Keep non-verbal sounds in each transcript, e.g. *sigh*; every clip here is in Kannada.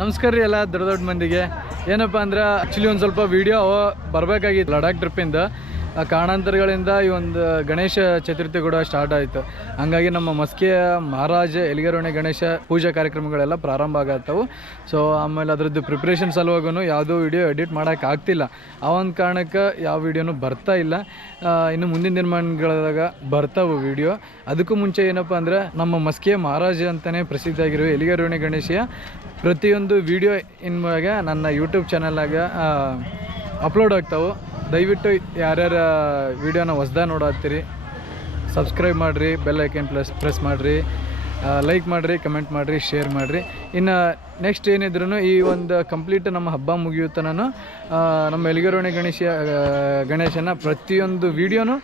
ನಮಸ್ಕಾರ ರೀ ಎಲ್ಲ ದೊಡ್ಡ ದೊಡ್ಡ ಮಂದಿಗೆ. ಏನಪ್ಪ ಅಂದ್ರೆ ಆ್ಯಕ್ಚುಲಿ ಒಂದು ಸ್ವಲ್ಪ ವಿಡಿಯೋ ಬರಬೇಕಾಗಿತ್ತು ಲಡಾಖ್ ಟ್ರಿಪ್ಪಿಂದ ಕಾರಣಾಂತರಗಳಿಂದ ಈ ಒಂದು ಗಣೇಶ ಚತುರ್ಥಿ ಕೂಡ ಸ್ಟಾರ್ಟ್ ಆಯಿತು. ಹಂಗಾಗಿ ನಮ್ಮ ಮಸ್ಕಿಯ ಮಹಾರಾಜ ಎಲಿಗರೋಣೆ ಗಣೇಶ ಪೂಜಾ ಕಾರ್ಯಕ್ರಮಗಳೆಲ್ಲ ಪ್ರಾರಂಭ ಆಗತ್ತವು. ಸೊ ಆಮೇಲೆ ಅದರದ್ದು ಪ್ರಿಪ್ರೇಷನ್ ಸಲುವಾಗೂ ಯಾವುದೂ ವಿಡಿಯೋ ಎಡಿಟ್ ಮಾಡೋಕೆ ಆಗ್ತಿಲ್ಲ. ಆ ಒಂದು ಕಾರಣಕ್ಕೆ ಯಾವ ವಿಡಿಯೋನು ಬರ್ತಾ ಇಲ್ಲ. ಇನ್ನು ಮುಂದಿನ ದಿನಮಾನಗಳಾಗ ಬರ್ತಾವೆ ವಿಡಿಯೋ ಅದಕ್ಕೂ ಮುಂಚೆ ಏನಪ್ಪ ಅಂದ್ರೆ, ನಮ್ಮ ಮಸ್ಕಿಯ ಮಹಾರಾಜ ಅಂತಲೇ ಪ್ರಸಿದ್ಧ ಆಗಿರೋ ಎಲಿಗರೋಣೆ ಗಣೇಶಿಯ ಪ್ರತಿಯೊಂದು ವಿಡಿಯೋ ಇನ್ವಾಗ ನನ್ನ ಯೂಟ್ಯೂಬ್ ಚಾನಲಾಗ ಅಪ್ಲೋಡ್ ಆಗ್ತಾವೆ. ದಯವಿಟ್ಟು ಯಾರ್ಯಾರ ವಿಡಿಯೋನ ಹೊಸ್ದಾಗ ನೋಡತ್ತೀರಿ ಸಬ್ಸ್ಕ್ರೈಬ್ ಮಾಡಿರಿ ಬೆಲ್ ಐಕನ್ ಪ್ಲಸ್ ಪ್ರೆಸ್ ಮಾಡಿರಿ ಲೈಕ್ ಮಾಡಿರಿ ಕಮೆಂಟ್ ಮಾಡಿರಿ ಶೇರ್ ಮಾಡಿರಿ. ಇನ್ನು ನೆಕ್ಸ್ಟ್ ಏನಿದ್ರು ಈ ಒಂದು ಕಂಪ್ಲೀಟ್ ನಮ್ಮ ಹಬ್ಬ ಮುಗಿಯುತ್ತನೂ ನಮ್ಮ ಎಲಿಗರೋಣಿ ಗಣೇಶ ಗಣೇಶನ ಪ್ರತಿಯೊಂದು ವೀಡಿಯೋನು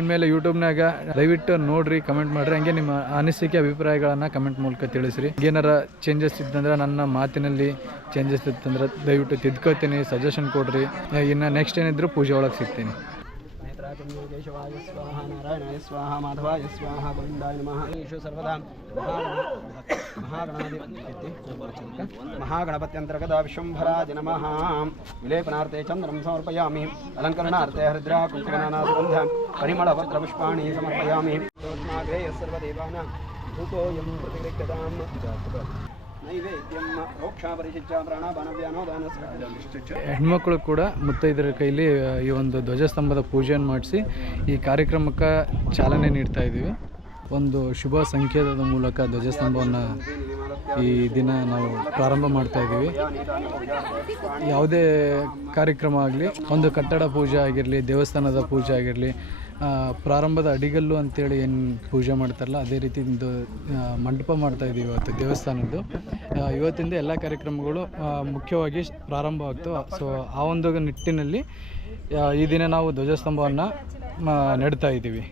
ಇನ್ಮೇಲೆ ಯೂಟ್ಯೂಬ್ನಾಗ ದಯವಿಟ್ಟು ನೋಡ್ರಿ ಕಮೆಂಟ್ ಮಾಡ್ರಿ. ಹಂಗೆ ನಿಮ್ಮ ಅನಿಸಿಕೆ, ಅಭಿಪ್ರಾಯಗಳನ್ನು ಕಮೆಂಟ್ ಮೂಲಕ ತಿಳಿಸ್ರಿ. ಏನಾರ ಚೇಂಜಸ್ ಇತ್ತಂದ್ರೆ ನನ್ನ ಮಾತಿನಲ್ಲಿ ಚೇಂಜಸ್ ಇತ್ತಂದ್ರೆ ದಯವಿಟ್ಟು ತಿದ್ಕೋತೀನಿ ಸಜೆಷನ್ ಕೊಡ್ರಿ. ಇನ್ನು ನೆಕ್ಸ್ಟ್ ಏನಿದ್ರು ಪೂಜೆ ಒಳಗೆ ಸಿಗ್ತೀನಿ. केशवाय स्वाहा नारायणाय स्वाहा माधवाय स्वाहा गोविन्दाय नमः। ईशो सर्वदा महागणपत्यन्तर्गता विश्वम्भराज नमः। विलेपनार्थे चन्द्रं समर्पयामि। अलङ्करणार्थे हरिद्रा कुङ्कुमनानासुगन्ध परिमलपत्रपुष्पाणि समर्पयामि सर्वदेवानां प्राणापानव्यानोदानस्य ಹೆಣ್ಮಕ್ಳು ಕೂಡ ಮುತ್ತೈದರ ಕೈಲಿ ಈ ಒಂದು ಧ್ವಜಸ್ತಂಭದ ಪೂಜೆಯನ್ನು ಮಾಡಿಸಿ ಈ ಕಾರ್ಯಕ್ರಮಕ್ಕೆ ಚಾಲನೆ ನೀಡ್ತಾ ಇದ್ದೀವಿ. ಒಂದು ಶುಭ ಸಂಕೇತದ ಮೂಲಕ ಧ್ವಜಸ್ತಂಭವನ್ನು ಈ ದಿನ ನಾವು ಪ್ರಾರಂಭ ಮಾಡ್ತಾ ಇದ್ದೀವಿ. ಯಾವುದೇ ಕಾರ್ಯಕ್ರಮ ಆಗಲಿ, ಒಂದು ಕಟ್ಟಡ ಪೂಜೆ ಆಗಿರಲಿ, ದೇವಸ್ಥಾನದ ಪೂಜೆ ಆಗಿರಲಿ ಪ್ರಾರಂಭದ ಅಡಿಗಲ್ಲು ಅಂತೇಳಿ ಏನು ಪೂಜೆ ಮಾಡ್ತಾರಲ್ಲ ಅದೇ ರೀತಿ ಒಂದು ಮಂಟಪ ಮಾಡ್ತಾ ಇದ್ದೀವಿ ಇವತ್ತು ದೇವಸ್ಥಾನದ್ದು. ಇವತ್ತಿಂದ ಎಲ್ಲ ಕಾರ್ಯಕ್ರಮಗಳು ಮುಖ್ಯವಾಗಿ ಸ್- ಪ್ರಾರಂಭ ಆಗ್ತವೆ ಸೊ ಆ ಒಂದು ನಿಟ್ಟಿನಲ್ಲಿ ಈ ದಿನ ನಾವು ಧ್ವಜಸ್ತಂಭವನ್ನು ನೆಡ್ತಾ ಇದ್ದೀವಿ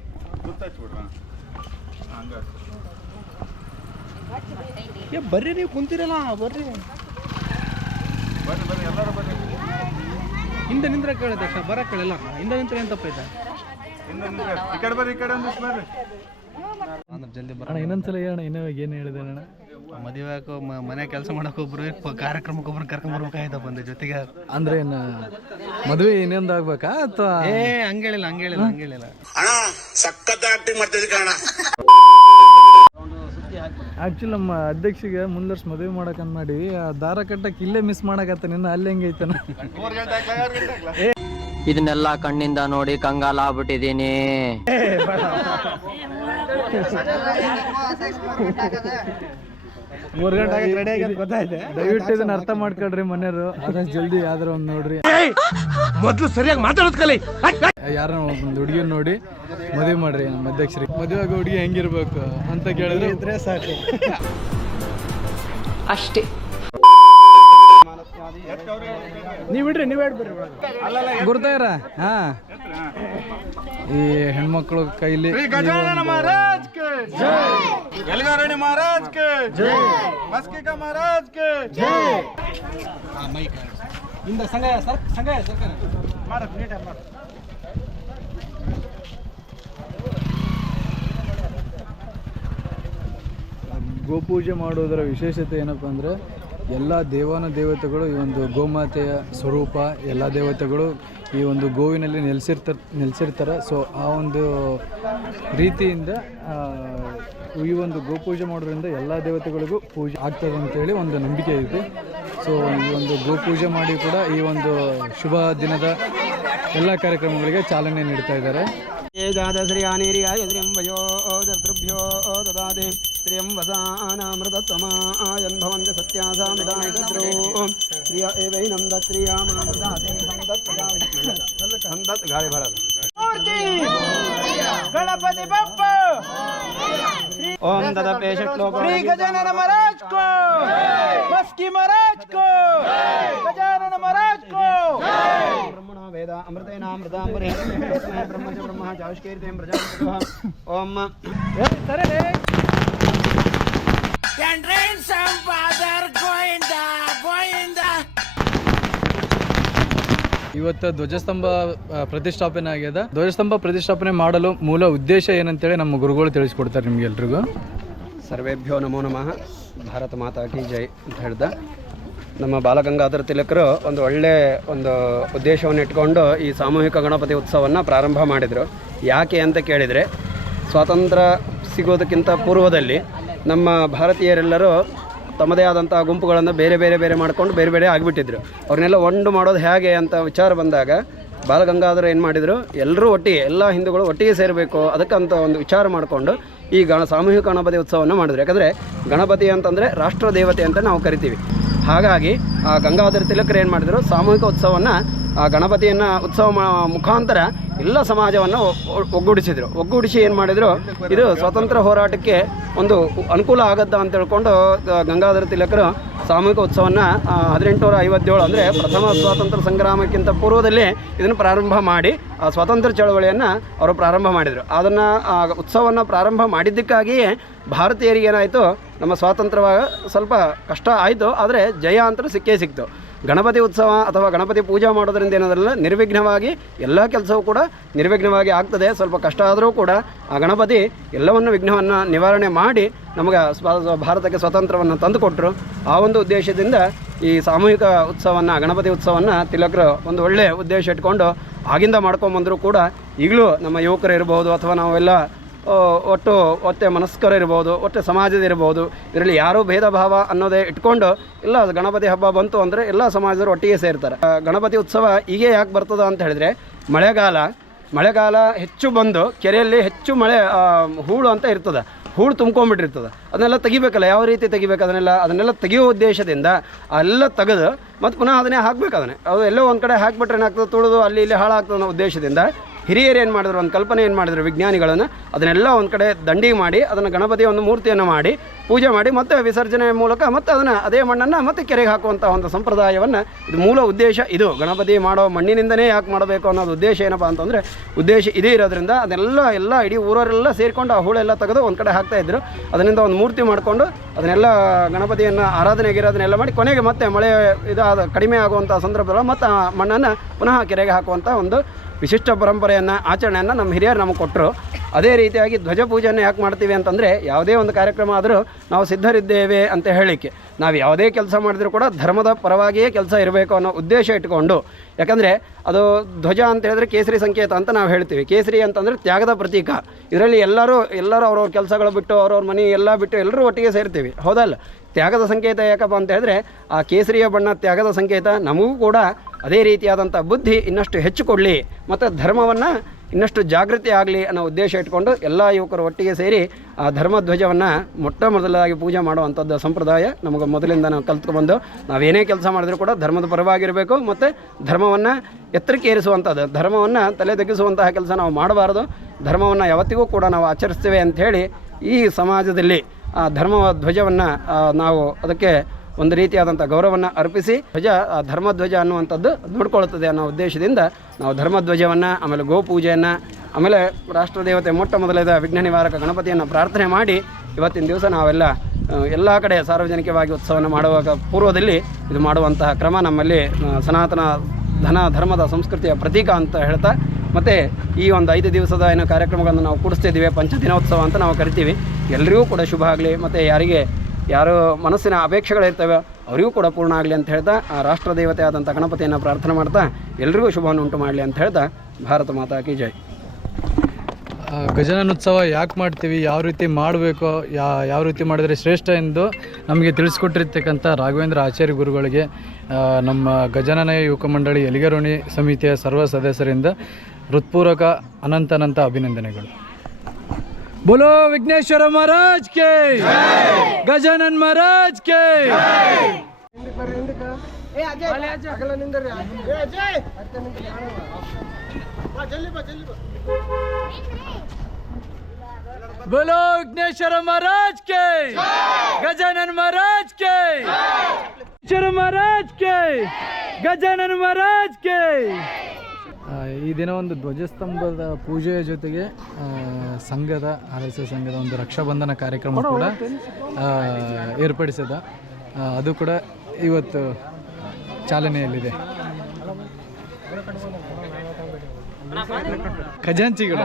ಬರ್ರಿ ನೀವು ಕುಂತಿರಲ್ಲ ಬರ್ರಿ. ಹಿಂದೆ ನಿಂದ್ರೆ ಕೇಳಿದೆ ಬರ ಕೇಳಲ್ಲ. ಹಿಂದೆ ನಿಂತ್ರೆ ಏನು ತಪ್ಪೈತೆ ಜಲ್ದಿ ಅಣ್ಣ ಇನ್ನೊಂದ್ಸಲ ಹೇಳೋಣ ಇನ್ನೂ ಏನು ಹೇಳಿದೆ ಅಣ್ಣ? ಮದುವೆ ಮನೆ ಕೆಲಸ ಮಾಡಕ್ಕೆ ಒಬ್ರು ಕಾರ್ಯಕ್ರಮಕ್ಕೆ ಒಬ್ರು ಕರ್ಕೊಂಡ್ ಬರ್ಬೇಕಾಯ್ತ ಬಂದೆ ಜೊತೆಗೆ. ಅಂದ್ರೆ ಏನು ಮದುವೆ ಇನ್ನೊಂದು ಆಗ್ಬೇಕಾ ಅಥವಾ? ಏ ಹಂಗೇಳಿಲ್ಲ ಹಂಗೇಳಿಲ್ಲ ಹಂಗೇಳಿಲ್ಲ ಆಕ್ಚುಲಿ ನಮ್ಮ ಅಧ್ಯಕ್ಷಿಗೆ ಮುಂದ್ ವರ್ಷ ಮದುವೆ ಮಾಡಕ್ ಮಾಡಿ ಆ ದಾರ ಕಟ್ಟಕ್ಕೆ ಇಲ್ಲೇ ಮಿಸ್ ಮಾಡಕತ್ತ ನಿನ್ನ ಅಲ್ಲಿ ಹೆಂಗೈತನ ಇದನ್ನೆಲ್ಲ ಕಣ್ಣಿಂದ ನೋಡಿ ಕಂಗಾಲ ಆಗ್ಬಿಟ್ಟಿದೀನಿ ಮೂರ್ ಗಂಟೆ ರೆಡಿ ಆಗಿ ಗೊತ್ತಾಯ್ತೆ. ದಯವಿಟ್ಟು ಇದನ್ನ ಅರ್ಥ ಮಾಡ್ಕೊಳ್ರಿ ಮನೆಯವರು. ಆದಷ್ಟು ಜಲ್ದಿ ಯಾವ್ದಾರ ಒಂದು ನೋಡ್ರಿ. ಮೊದ್ಲು ಸರಿಯಾಗಿ ಮಾತಾಡೋದ್ ಕಲಿ. ಯಾರ ಒಂದು ಹುಡುಗಿ ನೋಡಿ ಮದುವೆ ಮಾಡ್ರಿ ನಮ್ಮ ಅಧ್ಯಕ್ಷರಿಗೆ. ಮದುವೆ ಆಗೋ ಹುಡುಗಿ ಹೆಂಗಿರ್ಬೇಕು ಅಂತ ಕೇಳಿದ್ರೆ ಇದ್ರೆ ಸಾಕು. ಅಷ್ಟೇ. ನೀವು ನೀವು ಹೇಳ್ಬಿಡ್ರಿ. ಗುರುತಾಯಿರ ಹಾ. ಈ ಹೆಣ್ಮಕ್ಳು ಕೈಲಿ ಮಹಾರಾಜ್ ಗಲಗಾರಣಿ ಮಹಾರಾಜ್ ಮಹಾರಾಜ್ ಗೋಪೂಜೆ ಮಾಡೋದರ ವಿಶೇಷತೆ ಏನಪ್ಪ ಅಂದರೆ ಎಲ್ಲ ದೇವಾನು ದೇವತೆಗಳು ಈ ಒಂದು ಗೋಮಾತೆಯ ಸ್ವರೂಪ, ಎಲ್ಲ ದೇವತೆಗಳು ಈ ಒಂದು ಗೋವಿನಲ್ಲಿ ನೆಲೆಸಿರ್ತಾರೆ ನೆಲೆಸಿರ್ತಾರೆ. ಸೊ ಆ ಒಂದು ರೀತಿಯಿಂದ ಈ ಒಂದು ಗೋಪೂಜೆ ಮಾಡೋದ್ರಿಂದ ಎಲ್ಲ ದೇವತೆಗಳಿಗೂ ಪೂಜೆ ಆಗ್ತದೆ ಅಂತೇಳಿ ಒಂದು ನಂಬಿಕೆ ಇದೆ. ಸೊ ಈ ಒಂದು ಗೋಪೂಜೆ ಮಾಡಿ ಕೂಡ ಈ ಒಂದು ಶುಭ ದಿನದ ಎಲ್ಲ ಕಾರ್ಯಕ್ರಮಗಳಿಗೆ ಚಾಲನೆ ನೀಡ್ತಾ ಇದ್ದಾರೆ. श्रियं वसानामृतत्वमायन् भवन्ति सत्यासामिदाशत्रू प्रिय एवैनं दत्रियामृतत् घाय भरत गणपति बप्पा। ओम ब्रह्म ब्रह्म ओम। सरे ಇವತ್ತು ಧ್ವಜಸ್ತಂಭ ಆ, ಪ್ರತಿಷ್ಠಾಪನೆ ಆಗ್ಯದ ಧ್ವಜಸ್ತಂಭ ಪ್ರತಿಷ್ಠಾಪನೆ ಮಾಡಲು ಮೂಲ ಉದ್ದೇಶ ಏನಂತೇಳಿ ನಮ್ಮ ಗುರುಗಳು ತಿಳಿಸ್ಕೊಡ್ತಾರೆ ನಿಮ್ಗೆಲ್ರಿಗೂ ಸರ್ವೇಭ್ಯೋ ನಮೋ ನಮಃ. ಭಾರತ ಮಾತಾ ಕಿ ಜೈ ಅಂತ ಹೇಳ್ದ. ನಮ್ಮ ಬಾಲಗಂಗಾಧರ ತಿಲಕರು ಒಂದು ಒಳ್ಳೆ ಒಂದು ಉದ್ದೇಶವನ್ನು ಇಟ್ಕೊಂಡು ಈ ಸಾಮೂಹಿಕ ಗಣಪತಿ ಉತ್ಸವವನ್ನು ಪ್ರಾರಂಭ ಮಾಡಿದರು. ಯಾಕೆ ಅಂತ ಕೇಳಿದರೆ ಸ್ವಾತಂತ್ರ್ಯ ಸಿಗೋದಕ್ಕಿಂತ ಪೂರ್ವದಲ್ಲಿ ನಮ್ಮ ಭಾರತೀಯರೆಲ್ಲರೂ ತಮ್ಮದೇ ಆದಂಥ ಗುಂಪುಗಳನ್ನು ಬೇರೆ ಬೇರೆ ಬೇರೆ ಮಾಡ್ಕೊಂಡು ಬೇರೆ ಬೇರೆ ಆಗಿಬಿಟ್ಟಿದ್ರು. ಅವ್ರನ್ನೆಲ್ಲ ಒಂದು ಮಾಡೋದು ಹೇಗೆ ಅಂತ ವಿಚಾರ ಬಂದಾಗ ಬಾಲಗಂಗಾಧರ ಏನು ಮಾಡಿದರು? ಎಲ್ಲರೂ ಒಟ್ಟಿಗೆ, ಎಲ್ಲ ಹಿಂದೂಗಳು ಒಟ್ಟಿಗೆ ಸೇರಬೇಕು ಅದಕ್ಕಂತ ಒಂದು ವಿಚಾರ ಮಾಡಿಕೊಂಡು ಈ ಗಣ ಸಾಮೂಹಿಕ ಗಣಪತಿ ಉತ್ಸವವನ್ನು ಮಾಡಿದ್ರು. ಯಾಕಂದರೆ ಗಣಪತಿ ಅಂತಂದರೆ ರಾಷ್ಟ್ರ ದೇವತೆ ಅಂತ ನಾವು ಕರಿತೀವಿ. ಹಾಗಾಗಿ ಆ ಗಂಗಾಧರ ತಿಲಕರು ಏನು ಮಾಡಿದರು? ಸಾಮೂಹಿಕ ಉತ್ಸವವನ್ನು, ಆ ಗಣಪತಿಯನ್ನು ಉತ್ಸವ ಮುಖಾಂತರ ಎಲ್ಲ ಸಮಾಜವನ್ನು ಒಗ್ಗೂಡಿಸಿದ್ರು. ಒಗ್ಗೂಡಿಸಿ ಏನು ಮಾಡಿದರು? ಇದು ಸ್ವಾತಂತ್ರ್ಯ ಹೋರಾಟಕ್ಕೆ ಒಂದು ಅನುಕೂಲ ಆಗದ್ದ ಅಂತ ಹೇಳ್ಕೊಂಡು ಗಂಗಾಧರ ತಿಲಕರು ಸಾಮೂಹಿಕ ಉತ್ಸವವನ್ನು ಹದಿನೆಂಟುನೂರ ಐವತ್ತೇಳು ಅಂದರೆ ಪ್ರಥಮ ಸ್ವಾತಂತ್ರ್ಯ ಸಂಗ್ರಾಮಕ್ಕಿಂತ ಪೂರ್ವದಲ್ಲಿ ಇದನ್ನು ಪ್ರಾರಂಭ ಮಾಡಿ, ಆ, ಸ್ವಾತಂತ್ರ್ಯ ಚಳವಳಿಯನ್ನು ಅವರು ಪ್ರಾರಂಭ ಮಾಡಿದರು. ಅದನ್ನು, ಆ, ಉತ್ಸವವನ್ನು ಪ್ರಾರಂಭ ಮಾಡಿದ್ದಕ್ಕಾಗಿಯೇ ಭಾರತೀಯರಿಗೆ ಏನಾಯಿತು? ನಮ್ಮ ಸ್ವಾತಂತ್ರ್ಯವಾಗ ಸ್ವಲ್ಪ ಕಷ್ಟ ಆಯಿತು, ಆದರೆ ಜಯ ಅಂತ ಸಿಕ್ಕೇ ಸಿಕ್ತು. ಗಣಪತಿ ಉತ್ಸವ ಅಥವಾ ಗಣಪತಿ ಪೂಜೆ ಮಾಡೋದರಿಂದ ಏನಾದ್ರಲ್ಲ ನಿರ್ವಿಘ್ನವಾಗಿ ಎಲ್ಲ ಕೆಲಸವೂ ಕೂಡ ನಿರ್ವಿಘ್ನವಾಗಿ ಆಗ್ತದೆ. ಸ್ವಲ್ಪ ಕಷ್ಟ ಆದರೂ ಕೂಡ ಆ ಗಣಪತಿ ಎಲ್ಲವನ್ನು ವಿಘ್ನವನ್ನು ನಿವಾರಣೆ ಮಾಡಿ ನಮಗೆ ಭಾರತಕ್ಕೆ ಸ್ವಾತಂತ್ರ್ಯವನ್ನು ತಂದುಕೊಟ್ಟರು ಆ ಒಂದು ಉದ್ದೇಶದಿಂದ ಈ ಸಾಮೂಹಿಕ ಉತ್ಸವವನ್ನು ಗಣಪತಿ ಉತ್ಸವವನ್ನು ತಿಲಕರು ಒಂದು ಒಳ್ಳೆಯ ಉದ್ದೇಶ ಇಟ್ಕೊಂಡು ಆಗಿಂದ ಮಾಡ್ಕೊಂಬಂದರೂ ಕೂಡ ಈಗಲೂ ನಮ್ಮ ಯುವಕರು ಇರ್ಬೋದು ಅಥವಾ ನಾವೆಲ್ಲ ಒಟ್ಟು ಒಟ್ಟೆ ಮನಸ್ಕರಿರ್ಬೋದು ಒಟ್ಟೆ ಸಮಾಜದಿರ್ಬೋದು ಇದರಲ್ಲಿ ಯಾರೂ ಭೇದ ಭಾವ ಅನ್ನೋದೇ ಇಟ್ಕೊಂಡು ಇಲ್ಲ, ಗಣಪತಿ ಹಬ್ಬ ಬಂತು ಅಂದರೆ ಎಲ್ಲ ಸಮಾಜದವರು ಒಟ್ಟಿಗೆ ಸೇರ್ತಾರೆ. ಗಣಪತಿ ಉತ್ಸವ ಹೀಗೆ ಯಾಕೆ ಬರ್ತದ ಅಂತ ಹೇಳಿದ್ರೆ, ಮಳೆಗಾಲ ಮಳೆಗಾಲ ಹೆಚ್ಚು ಬಂದು ಕೆರೆಯಲ್ಲಿ ಹೆಚ್ಚು ಮಳೆ ಹೂಳು ಅಂತ ಇರ್ತದೆ. ಹೂಳು ತುಂಬ್ಕೊಂಡ್ಬಿಟ್ಟಿರ್ತದೆ. ಅದನ್ನೆಲ್ಲ ತೆಗಿಬೇಕಲ್ಲ, ಯಾವ ರೀತಿ ತೆಗಿಬೇಕು ಅದನ್ನೆಲ್ಲ? ಅದನ್ನೆಲ್ಲ ತೆಗೆಯೋ ಉದ್ದೇಶದಿಂದ ಅಲ್ಲ ತೆಗೆದು ಮತ್ತು ಪುನಃ ಅದನ್ನೇ ಹಾಕ್ಬೇಕು ಅದನ್ನೇ. ಅದು ಎಲ್ಲೋ ಒಂದು ಕಡೆ ಹಾಕ್ಬಿಟ್ರೆ ಏನಾಗ್ತದೆ, ತುಳಿದು ಅಲ್ಲಿ ಇಲ್ಲಿ ಹಾಳಾಗ್ತದೆ ಅನ್ನೋ ಉದ್ದೇಶದಿಂದ ಹಿರಿಯರು ಏನು ಮಾಡಿದ್ರು, ಒಂದು ಕಲ್ಪನೆ ಏನು ಮಾಡಿದ್ರು ವಿಜ್ಞಾನಿಗಳನ್ನು, ಅದನ್ನೆಲ್ಲ ಒಂದು ಕಡೆ ದಂಡಿ ಮಾಡಿ, ಅದನ್ನು ಗಣಪತಿಯ ಒಂದು ಮೂರ್ತಿಯನ್ನು ಮಾಡಿ, ಪೂಜೆ ಮಾಡಿ, ಮತ್ತೆ ವಿಸರ್ಜನೆ ಮೂಲಕ ಮತ್ತೆ ಅದನ್ನು ಅದೇ ಮಣ್ಣನ್ನು ಮತ್ತೆ ಕೆರೆಗೆ ಹಾಕುವಂಥ ಒಂದು ಸಂಪ್ರದಾಯವನ್ನು ಇದು ಮೂಲ ಉದ್ದೇಶ ಇದು. ಗಣಪತಿ ಮಾಡೋ ಮಣ್ಣಿನಿಂದನೇ ಯಾಕೆ ಮಾಡಬೇಕು ಅನ್ನೋದು ಉದ್ದೇಶ ಏನಪ್ಪ ಅಂತಂದರೆ, ಉದ್ದೇಶ ಇದೇ ಇರೋದ್ರಿಂದ ಅದನ್ನೆಲ್ಲ ಎಲ್ಲ ಇಡೀ ಊರವರೆಲ್ಲ ಸೇರಿಕೊಂಡು ಆ ಹೂಳೆಲ್ಲ ತೆಗೆದು ಒಂದು ಕಡೆ ಹಾಕ್ತಾಯಿದ್ರು ಅದರಿಂದ ಒಂದು ಮೂರ್ತಿ ಮಾಡಿಕೊಂಡು ಅದನ್ನೆಲ್ಲ ಗಣಪತಿಯನ್ನು ಆರಾಧನೆಗಿರೋದನ್ನೆಲ್ಲ ಮಾಡಿ ಕೊನೆಗೆ ಮತ್ತೆ ಮಳೆ ಇದಾದ ಕಡಿಮೆ ಆಗುವಂಥ ಸಂದರ್ಭದಲ್ಲಿ ಮತ್ತು ಆ ಮಣ್ಣನ್ನು ಪುನಃ ಕೆರೆಗೆ ಹಾಕುವಂಥ ಒಂದು ವಿಶಿಷ್ಟ ಪರಂಪರೆಯನ್ನು, ಆಚರಣೆಯನ್ನು ನಮ್ಮ ಹಿರಿಯರು ನಮಗೆ ಕೊಟ್ಟರು ಅದೇ ರೀತಿಯಾಗಿ ಧ್ವಜ ಪೂಜೆಯನ್ನು ಯಾಕೆ ಮಾಡ್ತೀವಿ ಅಂತಂದರೆ, ಯಾವುದೇ ಒಂದು ಕಾರ್ಯಕ್ರಮ ಆದರೂ ನಾವು ಸಿದ್ಧರಿದ್ದೇವೆ ಅಂತ ಹೇಳಲಿಕ್ಕೆ ನಾವು ಯಾವುದೇ ಕೆಲಸ ಮಾಡಿದರೂ ಕೂಡ ಧರ್ಮದ ಪರವಾಗಿಯೇ ಕೆಲಸ ಇರಬೇಕು ಅನ್ನೋ ಉದ್ದೇಶ ಇಟ್ಕೊಂಡು. ಯಾಕಂದರೆ, ಅದು ಧ್ವಜ ಅಂತ ಹೇಳಿದ್ರೆ ಕೇಸರಿ ಸಂಕೇತ ಅಂತ ನಾವು ಹೇಳ್ತೀವಿ. ಕೇಸರಿ ಅಂತಂದರೆ ತ್ಯಾಗದ ಪ್ರತೀಕ. ಇದರಲ್ಲಿ ಎಲ್ಲರೂ ಎಲ್ಲರೂ ಅವ್ರವ್ರ ಕೆಲಸಗಳು ಬಿಟ್ಟು, ಅವ್ರವ್ರ ಮನೆ ಎಲ್ಲ ಬಿಟ್ಟು ಎಲ್ಲರೂ ಒಟ್ಟಿಗೆ ಸೇರ್ತೀವಿ. ಹೌದಲ್ಲ? ತ್ಯಾಗದ ಸಂಕೇತ ಯಾಕಪ್ಪ ಅಂತ ಹೇಳಿದ್ರೆ, ಆ ಕೇಸರಿಯ ಬಣ್ಣ ತ್ಯಾಗದ ಸಂಕೇತ, ನಮಗೂ ಕೂಡ ಅದೇ ರೀತಿಯಾದಂಥ ಬುದ್ಧಿ ಇನ್ನಷ್ಟು ಹೆಚ್ಚು ಕೊಡಲಿ, ಮತ್ತು ಧರ್ಮವನ್ನು ಇನ್ನಷ್ಟು ಜಾಗೃತಿ ಆಗಲಿ ಅನ್ನೋ ಉದ್ದೇಶ ಇಟ್ಕೊಂಡು ಎಲ್ಲ ಯುವಕರು ಒಟ್ಟಿಗೆ ಸೇರಿ ಆ ಧರ್ಮಧ್ವಜವನ್ನು ಮೊಟ್ಟ ಮೊದಲಾಗಿ ಪೂಜೆ ಮಾಡುವಂಥದ್ದು ಸಂಪ್ರದಾಯ ನಮಗೆ ಮೊದಲಿಂದ ನಾವು ಕಲ್ತ್ಕೊಂಡ್ಬಂದು, ನಾವೇನೇ ಕೆಲಸ ಮಾಡಿದ್ರೂ ಕೂಡ ಧರ್ಮದ ಪರವಾಗಿರಬೇಕು, ಮತ್ತು ಧರ್ಮವನ್ನು ಎತ್ತರಕ್ಕೆ ಏರಿಸುವಂಥದ್ದು ಧರ್ಮವನ್ನು ತಲೆ ತಗ್ಗಿಸುವಂತಹ ಕೆಲಸ ನಾವು ಮಾಡಬಾರ್ದು, ಧರ್ಮವನ್ನು ಯಾವತ್ತಿಗೂ ಕೂಡ ನಾವು ಆಚರಿಸ್ತೇವೆ ಅಂಥೇಳಿ ಈ ಸಮಾಜದಲ್ಲಿ ಧರ್ಮ ಧ್ವಜವನ್ನು ನಾವು ಅದಕ್ಕೆ ಒಂದು ರೀತಿಯಾದಂಥ ಗೌರವವನ್ನು ಅರ್ಪಿಸಿ, ಧ್ವಜ, ಆ, ಧರ್ಮಧ್ವಜ ಅನ್ನುವಂಥದ್ದು ನೋಡ್ಕೊಳ್ತದೆ ಅನ್ನೋ ಉದ್ದೇಶದಿಂದ ನಾವು ಧರ್ಮಧ್ವಜವನ್ನು, ಆಮೇಲೆ ಗೋಪೂಜೆಯನ್ನು, ಆಮೇಲೆ ರಾಷ್ಟ್ರ ದೇವತೆ ಮೊಟ್ಟ ಮೊದಲಾದ ವಿಘ್ನ ನಿವಾರಕ ಗಣಪತಿಯನ್ನು ಪ್ರಾರ್ಥನೆ ಮಾಡಿ ಇವತ್ತಿನ ದಿವಸ ನಾವೆಲ್ಲ ಎಲ್ಲ ಕಡೆ ಸಾರ್ವಜನಿಕವಾಗಿ ಉತ್ಸವವನ್ನು ಮಾಡುವಾಗ ಪೂರ್ವದಲ್ಲಿ ಇದು ಮಾಡುವಂತಹ ಕ್ರಮ ನಮ್ಮಲ್ಲಿ ಸನಾತನ ಧನ ಧರ್ಮದ ಸಂಸ್ಕೃತಿಯ ಪ್ರತೀಕ ಅಂತ ಹೇಳ್ತಾ ಮತ್ತು ಈ ಒಂದು ಐದು ದಿವಸದ ಏನು ಕಾರ್ಯಕ್ರಮಗಳನ್ನು ನಾವು ಕೂಡಿಸ್ತಿದ್ದೀವಿ, ಪಂಚದಿನೋತ್ಸವ ಅಂತ ನಾವು ಕರಿತೀವಿ. ಎಲ್ಲರಿಗೂ ಕೂಡ ಶುಭ ಆಗಲಿ, ಮತ್ತು ಯಾರಿಗೆ ಯಾರು ಮನಸ್ಸಿನ ಅಪೇಕ್ಷೆಗಳಿರ್ತವೆ ಅವರಿಗೂ ಕೂಡ ಪೂರ್ಣ ಆಗಲಿ ಅಂತ ಹೇಳ್ತಾ, ಆ ರಾಷ್ಟ್ರ ದೇವತೆ ಆದಂಥ ಗಣಪತಿಯನ್ನು ಪ್ರಾರ್ಥನೆ ಮಾಡ್ತಾ, ಎಲ್ರಿಗೂ ಶುಭವನ್ನು ಉಂಟು ಮಾಡಲಿ ಅಂತ ಹೇಳ್ತಾ, ಭಾರತ ಮಾತಾ ಕಿ ಜೈ. ಉತ್ಸವ ಯಾಕೆ ಮಾಡ್ತೀವಿ, ಯಾವ ರೀತಿ ಮಾಡಬೇಕು, ಯಾ, ಯಾವ ರೀತಿ ಮಾಡಿದರೆ ಶ್ರೇಷ್ಠ ಎಂದು ನಮಗೆ ತಿಳಿಸ್ಕೊಟ್ಟಿರ್ತಕ್ಕಂಥ ರಾಘವೇಂದ್ರ ಆಚಾರ್ಯ ಗುರುಗಳಿಗೆ ನಮ್ಮ ಗಜಾನನ ಯುವಕ ಮಂಡಳಿ ಎಲಿಗರೋಣಿ ಸಮಿತಿಯ ಸರ್ವ ಸದಸ್ಯರಿಂದ ಹೃತ್ಪೂರ್ವಕ ಅನಂತನಂತ ಅಭಿನಂದನೆಗಳು. ಬೋಲೋ ವಿಘ್ನೇಶ್ವರ ಮಹಾರಾಜ್ ಕೆ ಗಜಾನನ್ ಮಹಾರಾಜ್ ಕೆ ಬೋಲೋ ವಿಘ್ನೇಶ್ವರ ಮಹಾರಾಜ್ ಕೆ ಗಜಾನನ್ ಮಹಾರಾಜ್ ಕೆ ವಿಘ್ನೇಶ್ವರ ಮಹಾರಾಜ್ ಕೆ ಗಜಾನನ್ ಮಹಾರಾಜ್ ಕೆ ಈ ದಿನ ಒಂದು ಧ್ವಜಸ್ತಂಭದ ಪೂಜೆಯ ಜೊತೆಗೆ ಸಂಘದ ಆರ್ ಎಸ್ ಎಸ್ ಸಂಘದ ಒಂದು ರಕ್ಷಾಬಂಧನ ಕಾರ್ಯಕ್ರಮ ಕೂಡ ಏರ್ಪಡಿಸಿದ. ಅದು ಕೂಡ ಇವತ್ತು ಚಾಲನೆಯಲ್ಲಿದೆ. ಖಜಾಂಚಿಗಳು.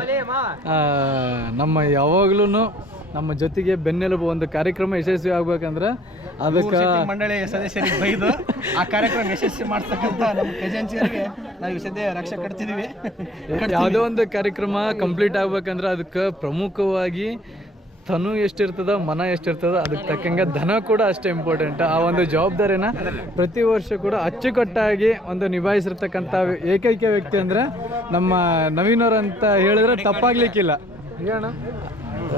ನಮ್ಮ ಯಾವಾಗಲೂ ನಮ್ಮ ಜೊತೆಗೆ ಬೆನ್ನೆಲುಬು ಒಂದು ಕಾರ್ಯಕ್ರಮ ಯಶಸ್ವಿ ಆಗ್ಬೇಕಂದ್ರೆ ಅದಕ್ಕೆ ಮಂಡಳಿ ಸದಸ್ಯರಿಗೆ ಬೈದು ಆ ಕಾರ್ಯಕ್ರಮ ಯಶಸ್ವಿ ಮಾಡ್ತಕ್ಕಂಥ ನಮ್ಮ ಏಜೆನ್ಸಿಯರಿಗೆ ನಾವು ಸದ್ಯ ರಕ್ಷೆ ಕಟ್ತಿದ್ದೀವಿ ಯಾವುದೋ ಒಂದು ಕಾರ್ಯಕ್ರಮ ಕಂಪ್ಲೀಟ್ ಆಗ್ಬೇಕಂದ್ರೆ ಅದಕ್ಕೆ ಪ್ರಮುಖವಾಗಿ ತನು ಎಷ್ಟಿರ್ತದ ಮನ ಎಷ್ಟಿರ್ತದ ಅದಕ್ಕೆ ತಕ್ಕಂಗೆ ಧನ ಕೂಡ ಅಷ್ಟೇ ಇಂಪಾರ್ಟೆಂಟ್ ಆ ಒಂದು ಜವಾಬ್ದಾರಿನ ಪ್ರತಿ ವರ್ಷ ಕೂಡ ಅಚ್ಚುಕಟ್ಟಾಗಿ ಒಂದು ನಿಭಾಯಿಸಿರ್ತಕ್ಕಂಥ ಏಕೈಕ ವ್ಯಕ್ತಿ ಅಂದ್ರೆ ನಮ್ಮ ನವೀನವ್ರು ಅಂತ ಹೇಳಿದ್ರೆ ತಪ್ಪಾಗ್ಲಿಕ್ಕಿಲ್ಲ. ಹೇಳ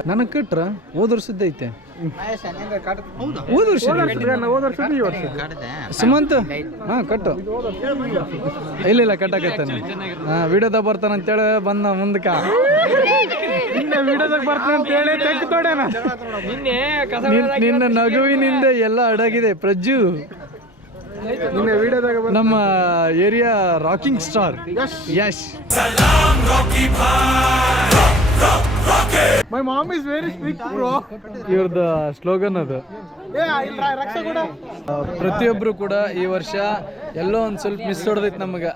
ನನಗೆ ಕಟ್ರ ಹೋದ ಐತೆ. ಹೋದ ವರ್ಷ ಸುಮಂತ್ ಹಾ ಕಟ್ಟು. ಇಲ್ಲ ಇಲ್ಲ ಕಟ್ಟಾಕತ್ತಾನೆ ಹಾ ವಿಡಿಯೋದಾಗ ಬರ್ತಾನ ಅಂತೇಳಿ ಬಂದ ಮುಂದಕ್ಕ. ನಿನ್ನೆ ವಿಡಿಯೋದಾಗ ಬರ್ತಾನ ಅಂತೇಳಿ ನಿನ್ನ ನಗುವಿನಿಂದ ಎಲ್ಲ ಅಡಗಿದೆ ಪ್ರಜ್ಜು. ನಿನ್ನೆ ವಿಡಿಯೋದಾಗ ನಮ್ಮ area rocking star. Yash my mom is very strict bro ಇವ್ರದ್ದು ಸ್ಲೋಗನ್ ಅದು. ಆ, ಪ್ರತಿಯೊಬ್ರು ಕೂಡ ಈ ವರ್ಷ ಎಲ್ಲೋ ಒಂದು ಸ್ವಲ್ಪ ಮಿಸ್ ಹೊಡೆದೈತೆ ನಮಗೆ.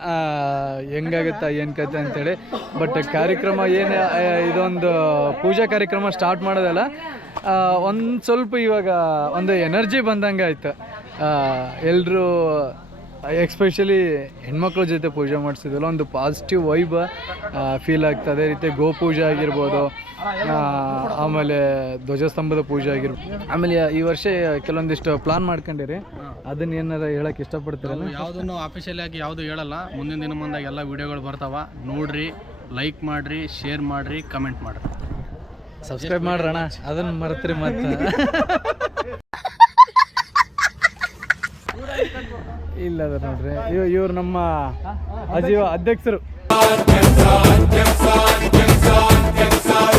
ಹೆಂಗಾಗುತ್ತಾ ಏನು ಕತೆ ಅಂತೇಳಿ. ಬಟ್ ಕಾರ್ಯಕ್ರಮ ಏನು ಇದೊಂದು ಪೂಜಾ ಕಾರ್ಯಕ್ರಮ ಸ್ಟಾರ್ಟ್ ಮಾಡೋದಲ್ಲ ಒಂದು ಸ್ವಲ್ಪ ಇವಾಗ ಒಂದು ಎನರ್ಜಿ ಬಂದಂಗೆ ಆಯ್ತು ಎಲ್ಲರೂ ಎಕ್ಸ್ಪೆಷಲಿ ಹೆಣ್ಮಕ್ಳ ಜೊತೆ ಪೂಜೆ ಮಾಡಿಸಿದ್ವಲ್ಲ ಒಂದು ಪಾಸಿಟಿವ್ ವೈಬ್ ಫೀಲ್ ಆಗ್ತದೆ. ಅದೇ ರೀತಿ ಗೋ ಪೂಜೆ ಆಗಿರ್ಬೋದು ಆಮೇಲೆ ಧ್ವಜಸ್ತಂಭದ ಪೂಜೆ ಆಗಿರ್ಬೋದು. ಆಮೇಲೆ ಈ ವರ್ಷ ಕೆಲವೊಂದಿಷ್ಟು ಪ್ಲಾನ್ ಮಾಡ್ಕೊಂಡಿರಿ. ಅದನ್ನ ಏನಾರ ಹೇಳಕ್ ಇಷ್ಟಪಡ್ತೀರಲ್ಲ ಯಾವುದನ್ನು ಆಫೀಷಿಯಲ್ ಆಗಿ ಯಾವುದು ಹೇಳಲ್ಲ. ಮುಂದಿನ ದಿನ ಬಂದಾಗ ಎಲ್ಲ ವಿಡಿಯೋಗಳು ಬರ್ತಾವ. ನೋಡ್ರಿ ಲೈಕ್ ಮಾಡ್ರಿ ಶೇರ್ ಮಾಡ್ರಿ ಕಮೆಂಟ್ ಮಾಡ್ರಿ. ಸಬ್ಸ್ಕ್ರೈಬ್ ಮಾಡ್ರಣ ಅದನ್ನ ಮರ್ತ್ರಿ ಮತ್ತೆ. *laughs* ಇಲ್ಲ ಅದ ನೋಡ್ರಿ. ಇವ್ ಇವ್ರು ನಮ್ಮ ಅಜೀವ ಅಧ್ಯಕ್ಷರು.